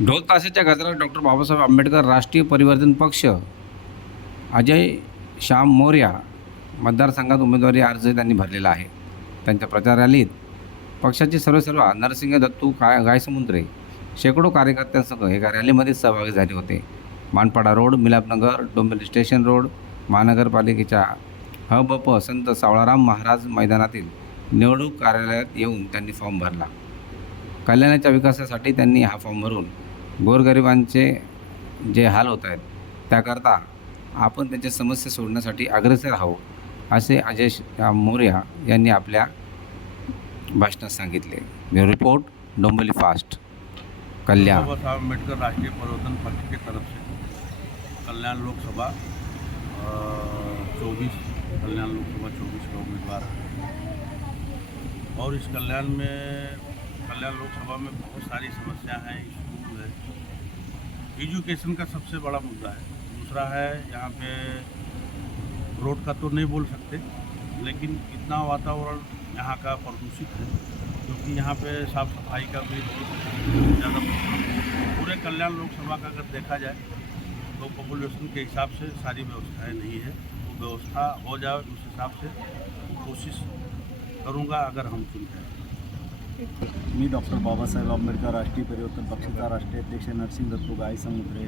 ढोल ताशाच्या गजरात डॉक्टर बाबासाहेब आंबेडकर राष्ट्रीय परिवर्तन पक्ष अजय श्याम मोर्या मतदारसंघात उमेदवारी अर्ज त्यांनी भरलेला आहे. त्यांच्या प्रचार रॅलीत पक्षाचे सर्वसर्वा नरसिंह दत्तू काय गायसमुद्रे शेकडो कार्यकर्त्यांसह एका रॅलीमध्ये सहभागी झाले होते. Manpada road Milapnagar Dombivli station road महानगरपालिकेच्या हबप संत सावळाराम महाराज मैदानातील निवडणूक कार्यालयात येऊन त्यांनी फॉर्म भरला. कल्याणाच्या विकासासाठी त्यांनी हा फॉर्म भरून गोरगरिबांचे जे हाल होत आहेत त्याकरता आपण त्यांच्या समस्या सोडण्यासाठी अग्रेसर आहोत असे अजय मोर्या यांनी आपल्या भाषणात सांगितले. Bureau report Dombivli fast. Kalyan. Babasaheb Ambedkar Rashtriya Parivartan Paksha की तरफ से कल्याण लोकसभा चौबीस कल्याण लोकसभा चौबीस का उम्मीदवार और इस कल्याण में कल्याण लोकसभा में बहुत सारी समस्या हैं। एजुकेशन का सबसे बड़ा मुद्दा है। दूसरा है, यहाँ पे रोड का तो नहीं बोल सकते, लेकिन इतना वातावरण यहाँ का प्रदूषित है, क्योंकि यहाँ पे साफ़ सफ़ाई का भी ज़्यादा है। पूरे कल्याण लोकसभा का अगर देखा जाए तो पॉपुलेशन के हिसाब से सारी व्यवस्थाएँ नहीं है। वो व्यवस्था हो जाए, उस हिसाब से कोशिश करूँगा अगर हम चुन जाए मी डॉक्टर बाबासाहेब आंबेडकर राष्ट्रीय परिवर्तन पक्षाचा राष्ट्रीय अध्यक्ष नरसिंह दत्तू गाय समुद्रे.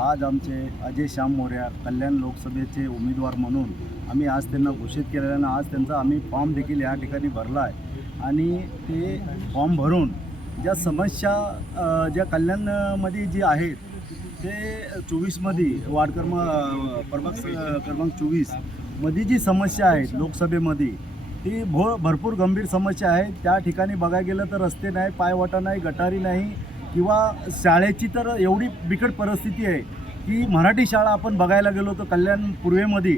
आज आमचे अजय श्याम मोर्या कल्याण लोकसभेचे उमेदवार म्हणून आम्ही आज त्यांना घोषित केलेलं आणि आज त्यांचा आम्ही फॉर्म देखील या ठिकाणी भरला आहे. आणि ते फॉर्म भरून ज्या समस्या ज्या कल्याणमध्ये जी आहेत ते चोवीसमध्ये वार्ड क्रमांक प्रभाग क्रमांक चोवीसमध्ये जी समस्या आहेत लोकसभेमध्ये ती भो भरपूर गंभीर समस्या आहे. त्या ठिकाणी बघायला गेलं तर रस्ते नाही पायवाटा नाही गटारी नाही किंवा शाळेची तर एवढी बिकट परिस्थिती आहे की मराठी शाळा आपण बघायला गेलो तर कल्याण पूर्वेमध्ये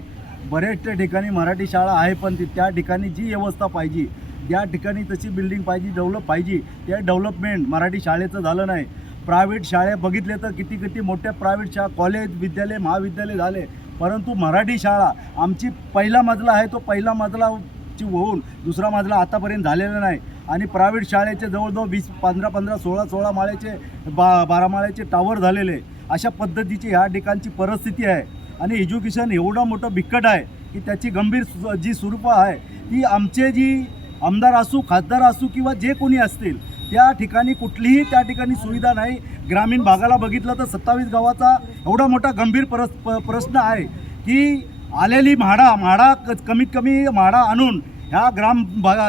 बरेचशा ठिकाणी मराठी शाळा आहे पण ती त्या ठिकाणी जी व्यवस्था पाहिजे त्या ठिकाणी तशी बिल्डिंग पाहिजे डेव्हलप पाहिजे त्या डेव्हलपमेंट मराठी शाळेचं झालं नाही. प्रायव्हेट शाळे बघितले तर किती किती मोठ्या प्रायव्हेट शाळा कॉलेज विद्यालय महाविद्यालय झाले. परंतु मराठी शाळा आमची पहिला मजला आहे तो पहिला मजला ची होऊन दुसरा मजला आतापर्यंत झालेला नाही. आणि प्रायव्हेट शाळेचे जवळजवळ वीस पंधरा पंधरा सोळा सोळा माळ्याचे बा बारा माळ्याचे टावर झालेले अशा पद्धतीची ह्या ठिकाणची परिस्थिती आहे. आणि एज्युकेशन एवढं मोठं बिकट आहे की त्याची गंभीर सु- जी स्वरूप आहे ती आमचे जी आमदार असू खासदार असू किंवा जे कोणी असतील त्या ठिकाणी कुठलीही त्या ठिकाणी सुविधा नाही. ग्रामीण भागाला बघितलं तर सत्तावीस गावाचा एवढा मोठा गंभीर परस प- प्रश्न आहे की आलेली म्हाडा म्हाडा क- कमीत कमी म्हाडा आणून ह्या ग्राम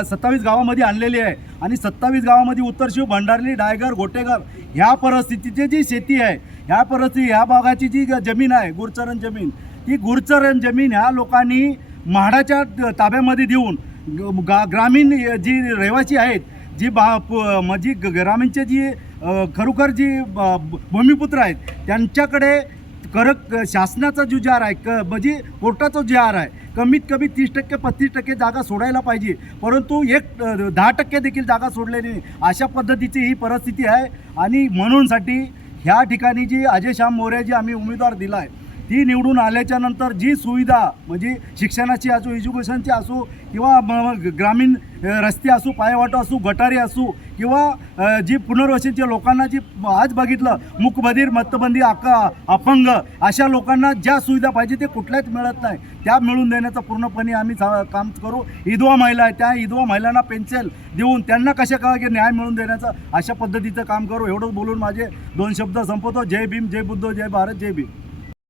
सत्तावीस गावामध्ये आणलेली आहे. आणि सत्तावीस गावामध्ये उत्तरशिव भंडारली डायगर गोटेघर ह्या परिस्थितीची जी शेती आहे ह्या परिस्थिती ह्या भागाची जी जमीन आहे गुरचरण जमीन ती गुरचरण जमीन ह्या लोकांनी म्हाडाच्या ताब्यामध्ये देऊन गा ग्रामीण जी रहिवासी आहेत जी बा प- म्हणजे ग- ग्रामीणचे जी खरोखर जी ब- भूमिपुत्र आहेत त्यांच्याकडे करक शासनाचा जुजार आहे क म्हणजे कोर्टाचा जार आहे कमीत कमी तीस टक्के पस्तीस टक्के जागा सोडायला पाहिजे. परंतु एक दहा टक्के देखील जागा सोडलेली नाही. अशा पद्धतीची ही परिस्थिती आहे. आणि म्हणूनसाठी ह्या ठिकाणी जी अजय श्याम मोरे जी आम्ही उमेदवार दिला आहे ती निवडून आल्याच्यानंतर जी सुविधा म्हणजे शिक्षणाची असो एज्युकेशनची असो किंवा म- ग्रामीण रस्ते असो पायवाटो असो गटारी असो किंवा जी पुनर्वसितच्या लोकांना जी आज बघितलं मुकबधीर मतबंदी आका अपंग अशा लोकांना ज्या सुविधा पाहिजे ते कुठल्याच मिळत नाही. त्या मिळून देण्याचं पूर्णपणे आम्ही काम करू. विधवा महिला आहे त्या विधवा महिलांना पेन्शन देऊन त्यांना कशा का न्याय मिळून देण्याचं अशा पद्धतीचं काम करू. एवढंच बोलून माझे दोन शब्द संपवतो. जय भीम जय बुद्ध जय भारत जय भीम.